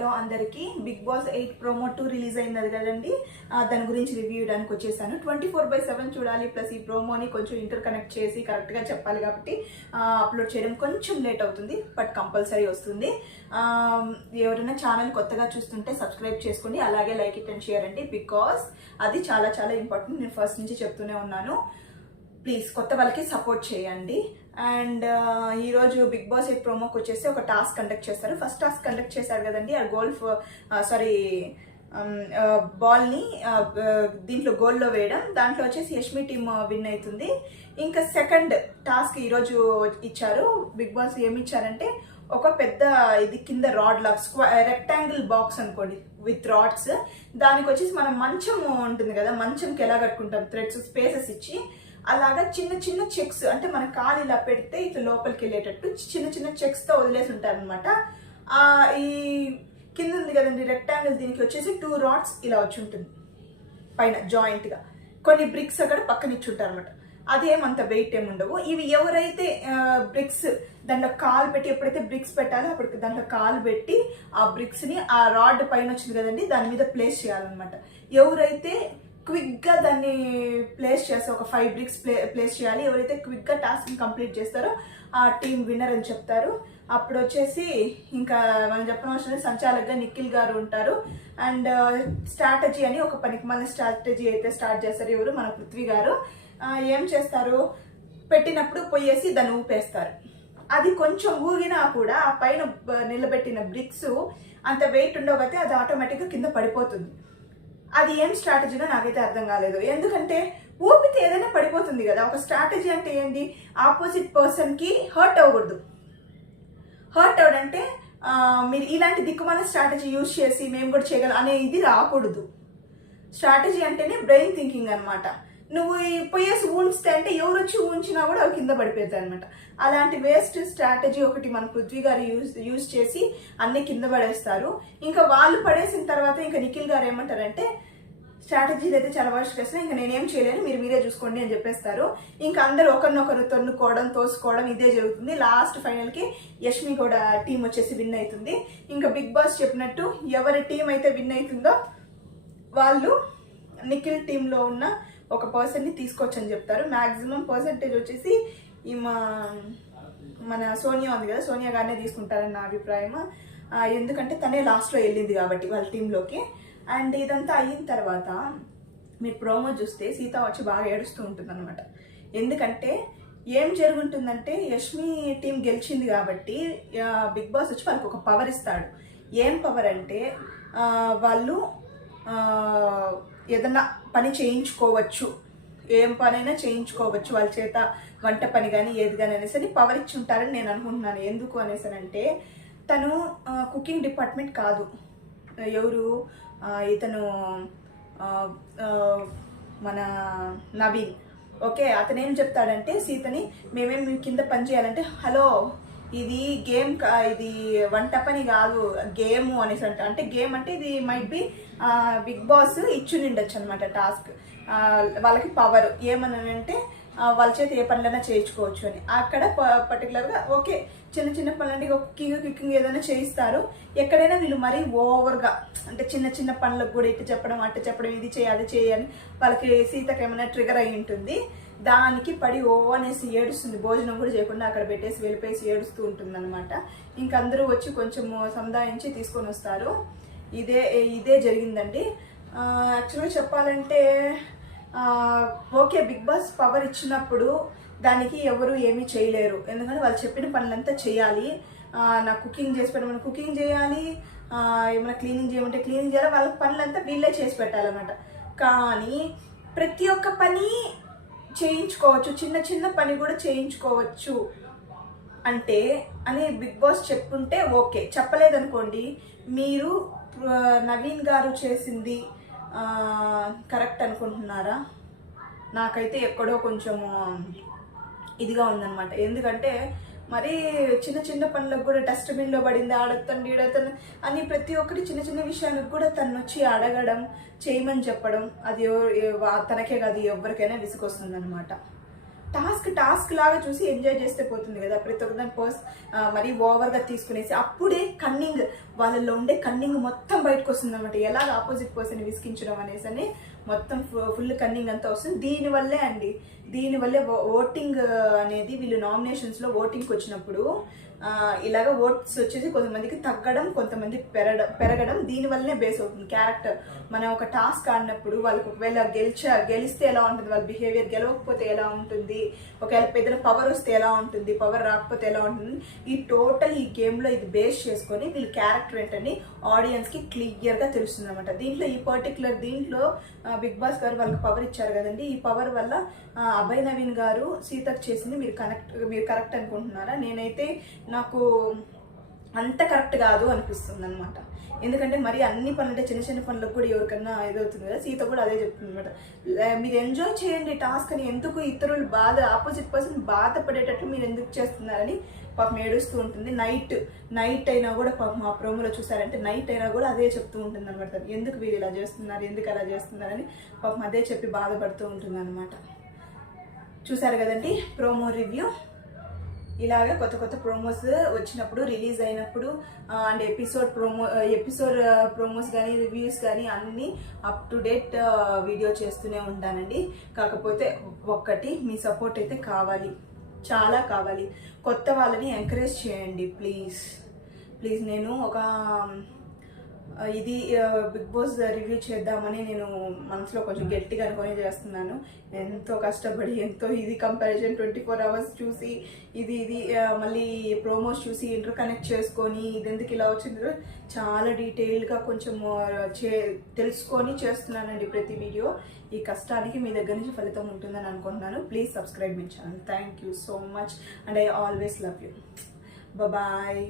Hello అందరికీ. Big boss 8 promo 2 release అయింది కదండి. దాని గురించి రివ్యూ ఇవ్వడానికి వచ్చేసాను. 24/7 చూడాలి, ప్లస్ ఈ ప్రోమోని కొంచెం ఇంటర్ కనెక్ట్ చేసి కరెక్ట్గా చెప్పాలి కాబట్టి అప్లోడ్ చేయడం కొంచెం లేట్ అవుతుంది, బట్ కంపల్సరీ వస్తుంది. ఎవరైనా ఛానల్ కొత్తగా చూస్తుంటే సబ్స్క్రైబ్ చేసుకోండి, అలాగే లైక్ ఇట్ అండ్ షేర్ అండి, బికాస్ అది చాలా చాలా ఇంపార్టెంట్. నేను ఫస్ట్ నుంచి చెప్తూనే ఉన్నాను, ప్లీజ్ కొత్త వాళ్ళకి సపోర్ట్ చేయండి. అండ్ ఈరోజు బిగ్ బాస్ 8 ప్రోమోకి వచ్చేసి ఒక టాస్క్ కండక్ట్ చేస్తారు. ఫస్ట్ టాస్క్ కండక్ట్ చేశారు కదండి, ఆ బాల్ని దీంట్లో గోల్లో వేయడం. దాంట్లో వచ్చేసి యష్మి టీమ్ విన్ అవుతుంది. ఇంకా సెకండ్ టాస్క్ ఈరోజు ఇచ్చారు. బిగ్ బాస్ ఏమి ఇచ్చారంటే, ఒక పెద్ద ఇది కింద రాడ్ లాగా రెక్టాంగిల్ బాక్స్ అనుకోండి విత్ రాడ్స్. దానికి వచ్చేసి మనం మంచం ఉంటుంది కదా, మంచంకి ఎలా కట్టుకుంటాం థ్రెడ్స్ స్పేసెస్ ఇచ్చి, అలాగా చిన్న చిన్న చెక్స్, అంటే మన కాలు ఇలా పెడితే ఇట్లా లోపలికి వెళ్ళేటట్టు చిన్న చిన్న చెక్స్ తో వదిలేసి ఉంటారనమాట. ఈ కింద ఉంది కదండి రెక్టాంగిల్, దీనికి వచ్చేసి 2 రాడ్స్ ఇలా వచ్చి ఉంటుంది పైన జాయింట్ గా. కొన్ని బ్రిక్స్ అక్కడ పక్కన ఇచ్చుంటారు అనమాట. అదేమంత వెయిట్ ఏమి ఉండవు. ఇవి ఎవరైతే బ్రిక్స్ దాంట్లో కాలు పెట్టి, ఎప్పుడైతే బ్రిక్స్ పెట్టాలో అప్పుడు దాంట్లో కాలు పెట్టి ఆ బ్రిక్స్ ని ఆ రాడ్ పైన వచ్చింది కదండి దాని మీద ప్లేస్ చేయాలన్నమాట. ఎవరైతే క్విక్ గా దాన్ని ప్లేస్ చేస్తే, ఒక 5 బ్రిక్స్ ప్లేస్ చేయాలి. ఎవరైతే క్విక్ గా టాస్క్ కంప్లీట్ చేస్తారో ఆ టీమ్ విన్నర్ అని చెప్తారు. అప్పుడు వచ్చేసి ఇంకా మనం చెప్పనవసరం లేదు, సంచాలకుగా నిఖిల్ గారు ఉంటారు. అండ్ స్ట్రాటజీ అని ఒక పనికిమాలిన స్ట్రాటజీ అయితే స్టార్ట్ చేస్తారు ఎవరు, మన పృథ్వీ గారు. ఏం చేస్తారు, పెట్టినప్పుడు పోయేసి దాన్ని ఊపేస్తారు. అది కొంచెం ఊగినా కూడా ఆ పైన నిలబెట్టిన బ్రిక్స్ అంత వెయిట్ ఉండకపోతే అది ఆటోమేటిక్గా కింద పడిపోతుంది. అది ఏం స్ట్రాటజీనో నాకైతే అర్థం కాలేదు. ఎందుకంటే ఊపితే ఏదైనా పడిపోతుంది కదా. ఒక స్ట్రాటజీ అంటే ఏంటి, ఆపోజిట్ పర్సన్ కి హర్ట్ అవ్వకూడదు. హర్ట్ అవడంటే మీరు ఇలాంటి దిక్కుమాల స్ట్రాటజీ యూజ్ చేసి మేము కూడా చేయగలం అనే ఇది రాకూడదు. స్ట్రాటజీ అంటేనే బ్రెయిన్ థింకింగ్ అనమాట. నువ్వు పోయేసి ఊంచితే అంటే ఎవరు వచ్చి ఊంచినా కూడా అవి కింద పడిపోతాయి అనమాట. అలాంటి వేస్ట్ స్ట్రాటజీ ఒకటి మన పృథ్వీ గారు యూజ్ చేసి అన్ని కింద పడేస్తారు. ఇంకా వాళ్ళు పడేసిన తర్వాత ఇంకా నిఖిల్ గారు ఏమంటారంటే, స్ట్రాటజీలు అయితే చాలా వర్స్ట్ చేస్తున్నా, ఇంకా నేనేం చేయలేను, మీరే చూసుకోండి అని చెప్పేస్తారు. ఇంకా అందరూ ఒకరినొకరు తన్నుకోవడం తోసుకోవడం ఇదే జరుగుతుంది. లాస్ట్ ఫైనల్ కి యష్మి కూడా టీం వచ్చేసి విన్ అవుతుంది. ఇంకా బిగ్ బాస్ చెప్పినట్టు ఎవరి టీం అయితే విన్ అవుతుందో వాళ్ళు నిఖిల్ టీంలో ఉన్న ఒక పర్సన్ ని తీసుకోవచ్చని చెప్తారు. మాక్సిమం పర్సంటేజ్ వచ్చేసి మన సోనియా ఉంది కదా, సోనియా గారినే తీసుకుంటారని నా అభిప్రాయం. ఎందుకంటే తనే లాస్ట్ లో వెళ్ళింది కాబట్టి వాళ్ళ టీంలోకి. అండ్ ఇదంతా అయిన తర్వాత మీరు ప్రోమో చూస్తే సీత వచ్చి బాగా ఏడుస్తూ ఉంటుంది అనమాట. ఎందుకంటే ఏం జరుగుతుందంటే, యష్మి టీం గెలిచింది కాబట్టి బిగ్ బాస్ వచ్చి వాళ్ళకి ఒక పవర్ ఇస్తాడు. ఏం పవర్ అంటే, వాళ్ళు ఏదన్నా పని చేయించుకోవచ్చు, ఏం పనైనా చేయించుకోవచ్చు వాళ్ళ చేత, వంట పని కానీ ఏది కానీ అనేసి పవర్ ఇచ్చి ఉంటారని నేను అనుకుంటున్నాను. ఎందుకు అనేసానంటే, తను కుకింగ్ డిపార్ట్మెంట్ కాదు, ఎవరు ఇతను మన నవీన్. ఓకే, అతనేం చెప్తాడంటే సీతని, మేమేం మీ కింద పని చేయాలంటే, హలో ఇది గేమ్, ఇది వంట పని కాదు గేమ్ అనేసి అంటే గేమ్ అంటే ఇది మైట్ బి బిగ్ బాస్ ఇచ్చునిండొచ్చు అనమాట టాస్క్. వాళ్ళకి పవర్ ఏమనంటే వాళ్ళ చేతి ఏ పనులైనా చేయించుకోవచ్చు అని. అక్కడ పర్టికులర్గా ఓకే చిన్న చిన్న పనులంటే కుకింగ్ ఏదైనా చేయిస్తారు. ఎక్కడైనా వీళ్ళు మరీ ఓవర్గా అంటే చిన్న చిన్న పనులకు కూడా ఇటు చెప్పడం అటు చెప్పడం, ఇది చేయి అది చేయి అని వాళ్ళకి సీతకి ఏమైనా ట్రిగర్ అయి ఉంటుంది. దానికి పడి ఓ అనేసి ఏడుస్తుంది, భోజనం కూడా చేయకుండా అక్కడ పెట్టేసి వెళ్ళిపోయేసి ఏడుస్తూ ఉంటుంది అనమాట. ఇంకందరూ వచ్చి కొంచెం సముదాయించి తీసుకొని వస్తారు. ఇదే జరిగిందండి. యాక్చువల్గా చెప్పాలంటే ఓకే, బిగ్ బాస్ పవర్ ఇచ్చినప్పుడు దానికి ఎవరు ఏమీ చేయలేరు. ఎందుకంటే వాళ్ళు చెప్పిన పనులంతా చేయాలి. నాకు కుకింగ్ చేసి పెట్టమని కుకింగ్ చేయాలి, ఏమైనా క్లీనింగ్ చేయమంటే క్లీనింగ్ చేయాలి, వాళ్ళ పనులంతా వీళ్ళే చేసి పెట్టాలన్నమాట. కానీ ప్రతి ఒక్క పని చేయించుకోవచ్చు, చిన్న చిన్న పని కూడా చేయించుకోవచ్చు అంటే అని బిగ్ బాస్ చెప్పుంటే ఓకే. చెప్పలేదనుకోండి, మీరు నవీన్ గారు చేసింది కరెక్ట్ అనుకుంటున్నారా? నాకైతే ఎక్కడో కొంచెము ఇదిగా ఉందన్నమాట. ఎందుకంటే మరి చిన్న చిన్న పనులకు కూడా డస్ట్బిన్లో పడింది, ఆడతండి ఈడతండి అని ప్రతి ఒక్కటి చిన్న చిన్న విషయాలకు కూడా తను వచ్చి అడగడం, చేయమని చెప్పడం, అది తనకే కాదు ఎవరికైనా విసుకొస్తుంది అనమాట. టాస్క్ లాగా చూసి ఎంజాయ్ చేస్తే పోతుంది కదా. ప్రతి ఒక్కదాన్ని మరీ ఓవర్గా తీసుకునేసి అప్పుడే కన్నింగ్, వాళ్ళల్లో ఉండే కన్నింగ్ మొత్తం బయటకు వస్తుంది అనమాట. ఎలాగ ఆపోజిట్ పర్సన్ విసిగించడం అనేసి మొత్తం ఫుల్ కన్నింగ్ అంతా వస్తుంది. దీనివల్లే ఓటింగ్ అనేది, వీళ్ళు నామినేషన్స్లో ఓటింగ్కి వచ్చినప్పుడు ఇలాగ ఓట్స్ వచ్చేసి కొంతమందికి తగ్గడం, కొంతమంది పెరగడం దీనివల్లనే బేస్ అవుతుంది క్యారెక్టర్. మనం ఒక టాస్క్ ఆడినప్పుడు వాళ్ళకి ఒకవేళ గెలిస్తే ఎలా ఉంటుంది, వాళ్ళ బిహేవియర్, గెలవకపోతే ఎలా ఉంటుంది, ఒకవేళ పెద్ద పవర్ వస్తే ఎలా ఉంటుంది, పవర్ రాకపోతే ఎలా ఉంటుంది, ఈ గేమ్లో ఇది బేస్ చేసుకొని వీళ్ళ క్యారెక్టర్ ఏంటని ఆడియన్స్కి క్లియర్గా తెలుస్తుంది అనమాట. దీంట్లో బిగ్ బాస్ గారు వాళ్ళకి పవర్ ఇచ్చారు కదండి. ఈ పవర్ వల్ల అభయ్ నవీన్ గారు సీతకు చేసింది మీరు కరెక్ట్ అనుకుంటున్నారా? నేనైతే నాకు అంత కరెక్ట్ కాదు అనిపిస్తుంది అనమాట. ఎందుకంటే మరి అన్ని పనులు అంటే చిన్న పనులకు కూడా ఎవరికన్నా ఇదవుతుంది కదా. సీత కూడా అదే చెప్తుంది అనమాట. మీరు ఎంజాయ్ చేయండి టాస్క్ అని, ఎందుకు ఇతరులు ఆపోజిట్ పర్సన్ బాధపడేటట్లు మీరు ఎందుకు చేస్తున్నారని పాపం ఏడుస్తూ ఉంటుంది. నైట్ అయినా కూడా పాపం ఆ ప్రోమోలో చూసారంటే నైట్ అయినా కూడా అదే చెప్తూ ఉంటుంది అనమాట. ఎందుకు వీళ్ళు ఇలా చేస్తున్నారు, ఎందుకు అలా చేస్తున్నారని పాపం అదే చెప్పి బాధపడుతూ ఉంటుంది అనమాట. చూసారు కదండి ప్రోమో రివ్యూ. ఇలాగే కొత్త ప్రోమోస్ వచ్చినప్పుడు, రిలీజ్ అయినప్పుడు అండ్ ఎపిసోడ్ ప్రోమోస్ కానీ రివ్యూస్ కానీ అన్నీ అప్ టు డేట్ వీడియో చేస్తూనే ఉంటానండి. కాకపోతే ఒక్కటి, మీ సపోర్ట్ అయితే కావాలి, చాలా కావాలి. కొత్త వాళ్ళని ఎంకరేజ్ చేయండి ప్లీజ్. నేను ఇది బిగ్ బాస్ రివ్యూ చేద్దామని నేను మనసులో కొంచెం గట్టిగా అనుకొని చేస్తున్నాను. ఎంతో కష్టపడి, ఇది కంపారిజన్ 24 hours చూసి ఇది మళ్ళీ ప్రోమోస్ చూసి ఇంటర్ కనెక్ట్ చేసుకొని ఇది ఎందుకు ఇలా వచ్చిందో చాలా డీటెయిల్గా కొంచెం తెలుసుకొని చేస్తున్నానండి ప్రతి వీడియో. ఈ కష్టానికి మీ దగ్గర నుంచి ఫలితం ఉంటుందని అనుకుంటున్నాను. Please subscribe my channel. Thank you so much and I always love you. Bye.